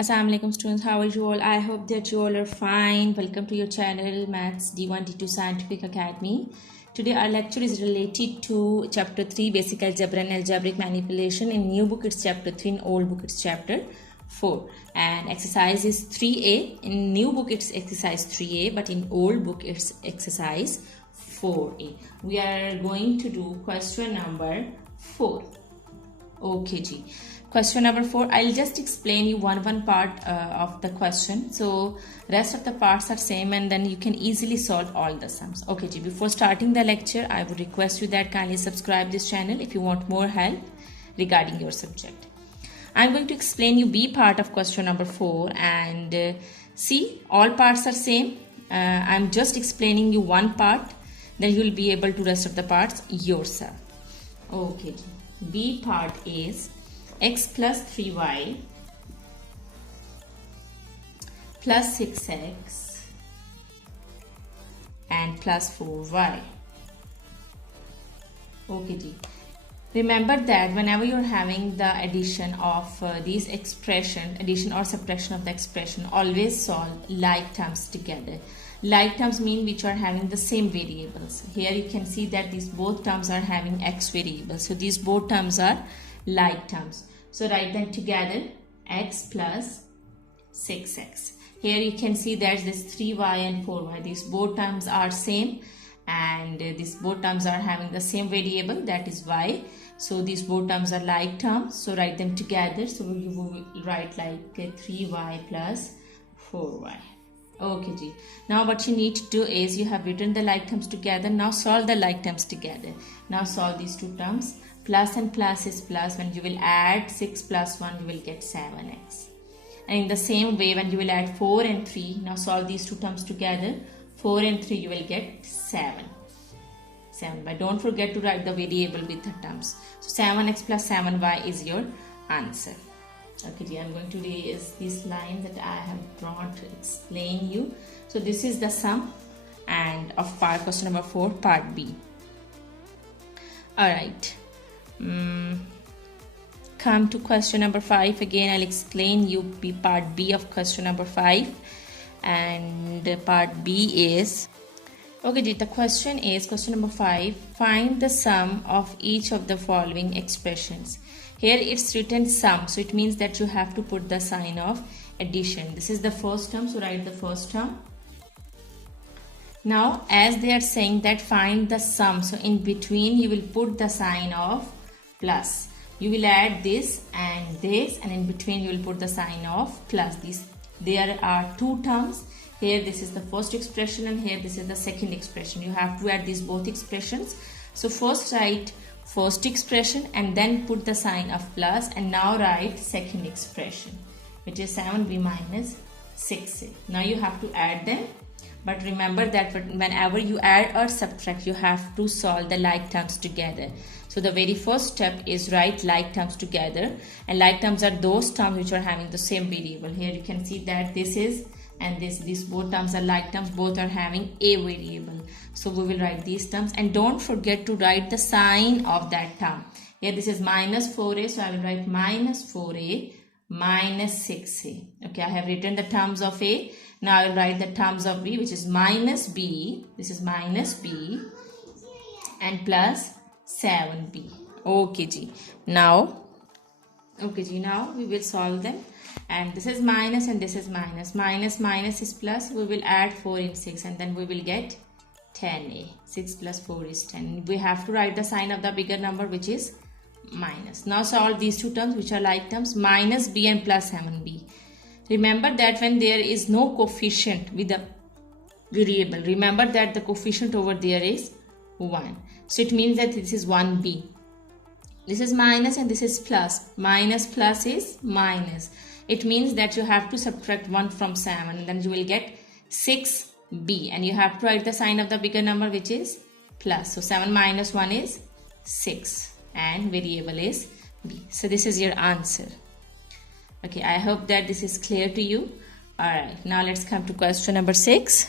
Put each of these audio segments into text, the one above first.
Assalamu alaikum students, how are you all? I hope that you all are fine. Welcome to your channel Maths D1 D2 Scientific Academy. Today our lecture is related to chapter 3 Basic Algebra and Algebraic Manipulation. In new book it's chapter 3, in old book it's chapter 4. And exercise is 3A. In new book it's exercise 3A, but in old book it's exercise 4A. We are going to do question number 4. Okay ji. Question number 4, I'll just explain you one part of the question. So rest of the parts are same and then you can easily solve all the sums. Okay ji, before starting the lecture, I would request you that kindly subscribe this channel if you want more help regarding your subject. I'm going to explain you B part of question number 4 and see, all parts are same. I'm just explaining you one part, then you will be able to rest of the parts yourself. Okay ji. B part is x plus 3y plus 6x and plus 4y. Okay ji. Remember that whenever you're having the addition of these expression, addition or subtraction of the expression, always solve like terms together. Like terms mean which are having the same variables. Here you can see that these both terms are having x variables. So these both terms are like terms. So write them together, x plus 6x. Here you can see that this 3y and 4y. These both terms are same and these both terms are having the same variable, that is y. So these both terms are like terms. So write them together. So you will write like 3y plus 4y. Okay ji. Now what you need to do is you have written the like terms together. Now solve the like terms together. Now solve these two terms. Plus and plus is plus. When you will add 6 plus 1, you will get 7x. And in the same way, when you will add 4 and 3, now solve these two terms together. 4 and 3, you will get 7. But don't forget to write the variable with the terms. So 7x plus 7y is your answer. Okay, I'm going to raise this line that I have drawn to explain you. So this is the sum and of part question number 4, part B. Alright. Come to question number 5. Again, I'll explain you part B of question number 5. And part B is, okay, the question is question number 5. Find the sum of each of the following expressions. Here it's written sum, so it means that you have to put the sign of addition. This is the first term, so write the first term. Now as they are saying that find the sum, so in between you will put the sign of plus. You will add this and in between you will put the sign of plus. There are two terms. Here this is the first expression and here this is the second expression. You have to add these both expressions. So first write first expression and then put the sign of plus, and now write second expression, which is 7b minus 6a. Now you have to add them, but remember that whenever you add or subtract, you have to solve the like terms together. So the very first step is write like terms together, and like terms are those terms which are having the same variable. Here you can see that this is and these both terms are like terms, both are having a variable. So we will write these terms, and don't forget to write the sign of that term. Here this is minus 4a, so I will write minus 4a minus 6a. Okay, I have written the terms of a. Now I will write the terms of b, which is minus b. This is minus b and plus 7b. Okay ji. Now we will solve them. And this is minus and this is minus. Minus is plus. We will add 4 in 6 and then we will get 10a. 6 plus 4 is 10. We have to write the sign of the bigger number, which is minus. Now solve these two terms which are like terms, minus b and plus 7b. Remember that when there is no coefficient with the variable, remember that the coefficient over there is 1. So it means that this is 1b. This is minus and this is plus. Minus plus is minus. It means that you have to subtract 1 from 7 and then you will get 6b, and you have to write the sign of the bigger number, which is plus. So 7 minus 1 is 6 and variable is b. So this is your answer. Okay, I hope that this is clear to you. Alright, now let's come to question number 6.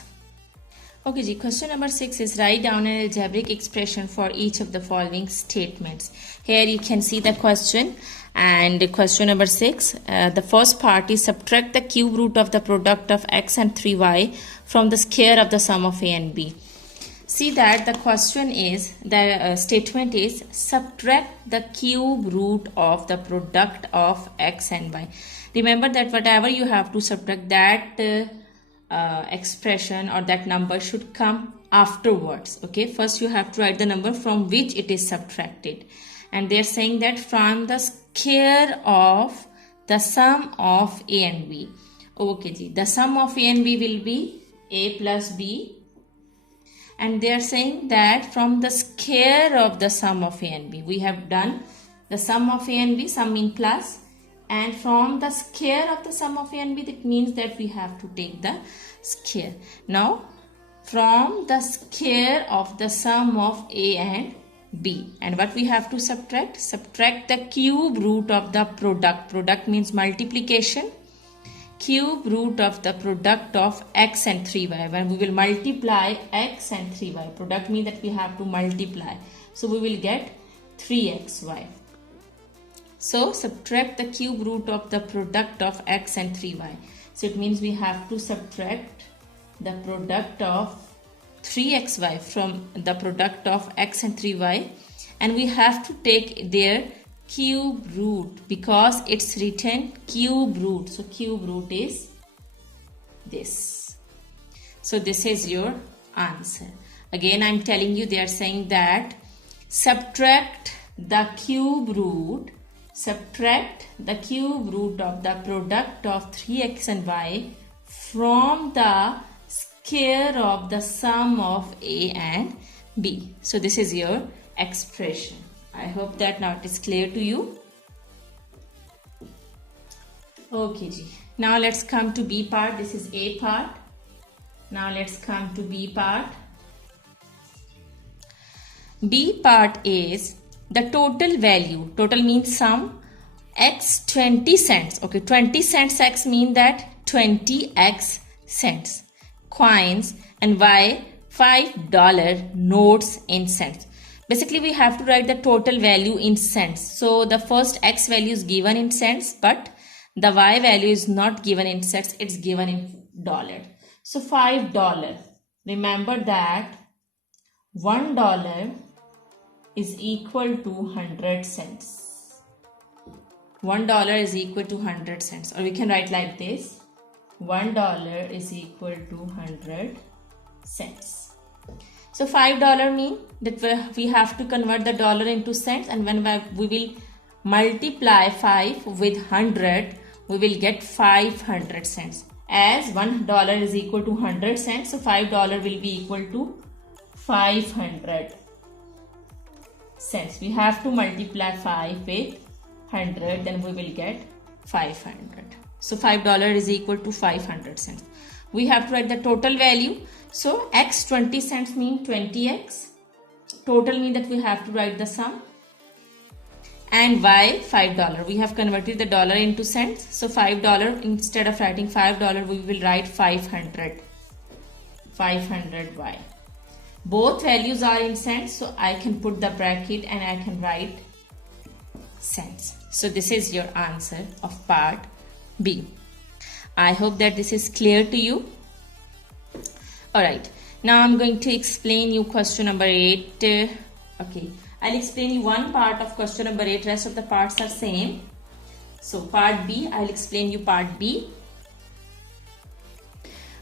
Okay, ji, question number 6 is write down an algebraic expression for each of the following statements. Here you can see the question, and question number 6, the first part is subtract the cube root of the product of x and 3y from the square of the sum of a and b. See that the question is, the statement is subtract the cube root of the product of x and y. Remember that whatever you have to subtract, that expression or that number should come afterwards. Okay, first you have to write the number from which it is subtracted, and they're saying that from the square of the sum of a and b. Okay ji, the sum of a and b will be a plus b, and they are saying that from the square of the sum of a and b. We have done the sum of a and b, sum mean plus, and from the square of the sum of a and b, that means that we have to take the square. Now from the square of the sum of a and b, and what we have to subtract? Subtract the cube root of the product. Product means multiplication. Cube root of the product of x and 3y. When we will multiply x and 3y, product means that we have to multiply, so we will get 3xy. So subtract the cube root of the product of x and 3y. So it means we have to subtract the product of 3xy from the product of x and 3y, and we have to take their cube root because it's written cube root. So cube root is this. So this is your answer. Again, I'm telling you, they are saying that subtract the cube root. Subtract the cube root of the product of 3x and y from the square of the sum of a and b. So this is your expression. I hope that now it is clear to you. Okay ji. Now let's come to B part. This is A part. Now let's come to B part. B part is the total value. Total means sum. X 20 cents. Okay, 20 cents x mean that 20x cents coins, and y $5 notes in cents. Basically we have to write the total value in cents. So the first x value is given in cents, but the y value is not given in cents, it's given in dollar. So $5. Remember that $1 is equal to 100 cents. $1 is equal to 100 cents, or we can write like this: $1 is equal to 100 cents. So $5 mean that we have to convert the dollar into cents, and when we will multiply 5 with 100, we will get 500 cents. As $1 is equal to 100 cents, so $5 will be equal to 500 cents. We have to multiply 5 with 100, then we will get 500. So $5 is equal to 500 cents. We have to write the total value. So x 20 cents mean 20x. Total mean that we have to write the sum. And y $5. We have converted the dollar into cents. So $5, instead of writing $5, we will write 500. 500y. Both values are in cents, so I can put the bracket and I can write cents. So this is your answer of part B. I hope that this is clear to you. Alright, now I'm going to explain you question number 8. Okay, I'll explain you one part of question number 8. Rest of the parts are same. So part B, I'll explain you part B.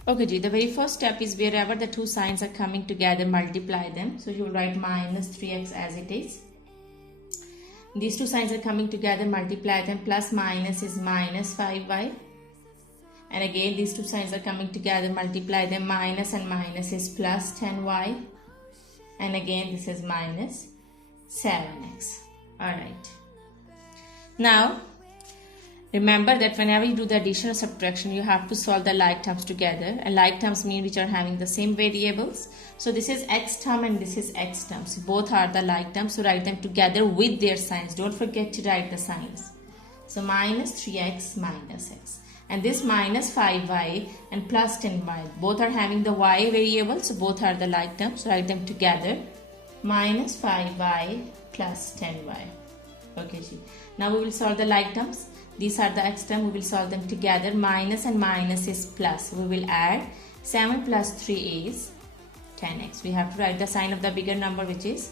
Okay, Ji, the very first step is wherever the two signs are coming together, multiply them. So you'll write minus 3x as it is. These two signs are coming together, multiply them. Plus minus is minus 5y. And again, these two signs are coming together, multiply them. Minus and minus is plus 10y. And again, this is minus 7x. Alright. Now, remember that whenever you do the addition or subtraction, you have to solve the like terms together. And like terms mean which are having the same variables. So this is x term and this is x terms. Both are the like terms. So write them together with their signs. Don't forget to write the signs. So minus 3x minus x. and this minus 5y and plus 10y. Both are having the y variable, so both are the like terms. So write them together. Minus 5y plus 10y. Okay, now we will solve the like terms. These are the x term. We will solve them together. Minus and minus is plus. We will add 7 plus 3 is 10x. We have to write the sign of the bigger number, which is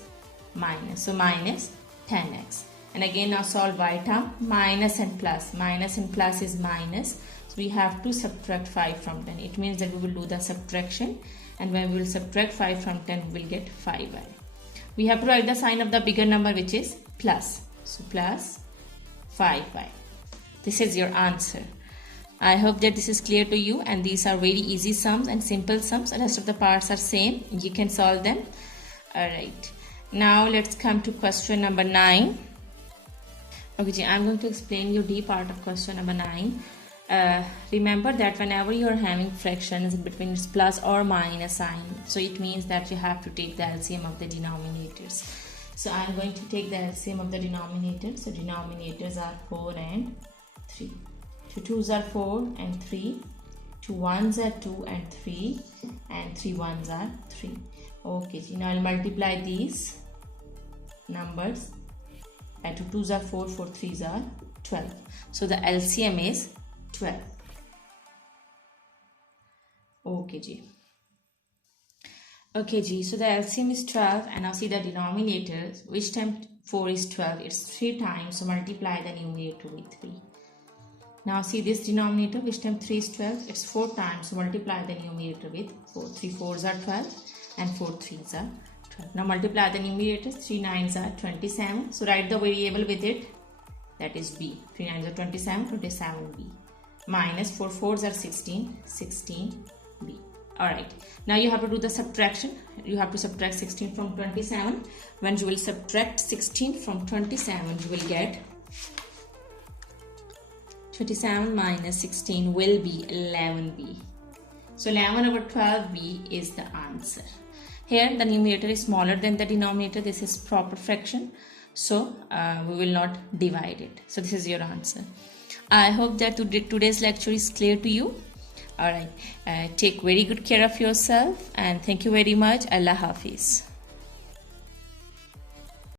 minus. So minus 10x. And again now solve y term. Minus and plus. Minus and plus is minus. So we have to subtract 5 from 10. It means that we will do the subtraction. And when we will subtract 5 from 10, we will get 5y. We have to write the sign of the bigger number, which is plus. So plus 5y. This is your answer. I hope that this is clear to you, and these are very easy sums and simple sums. The rest of the parts are same. You can solve them. Alright. Now let's come to question number 9. Okay, I'm going to explain you D part of question number 9. Remember that whenever you are having fractions in between it's plus or minus sign, so it means that you have to take the LCM of the denominators. So I'm going to take the LCM of the denominators. So denominators are 4 and 3. 2 2s are 4 and 3. 2 1s are 2 and 3. And 3 1s are 3. Okay, now I'll multiply these numbers. 2 2s are 4, 4 3s are 12. So the LCM is 12. Okay, G. Okay, G. So the LCM is 12, and now see the denominator. Which time 4 is 12? It's 3 times. So multiply the numerator with 3. Now see this denominator. Which time 3 is 12? It's 4 times. So multiply the numerator with 4. 3 4s are 12, and 4 3s are 12. Now multiply the numerators. 3 9s are 27. So write the variable with it. That is b. 3 9s are 27. 27b. Minus 4 4s are 16. 16b. Alright, now you have to do the subtraction. You have to subtract 16 from 27. When you will subtract 16 from 27, you will get 27 minus 16 will be 11b. So 11 over 12b is the answer. Here the numerator is smaller than the denominator. This is proper fraction. So we will not divide it. So this is your answer. I hope that today's lecture is clear to you. Alright, take very good care of yourself, and thank you very much. Allah Hafiz.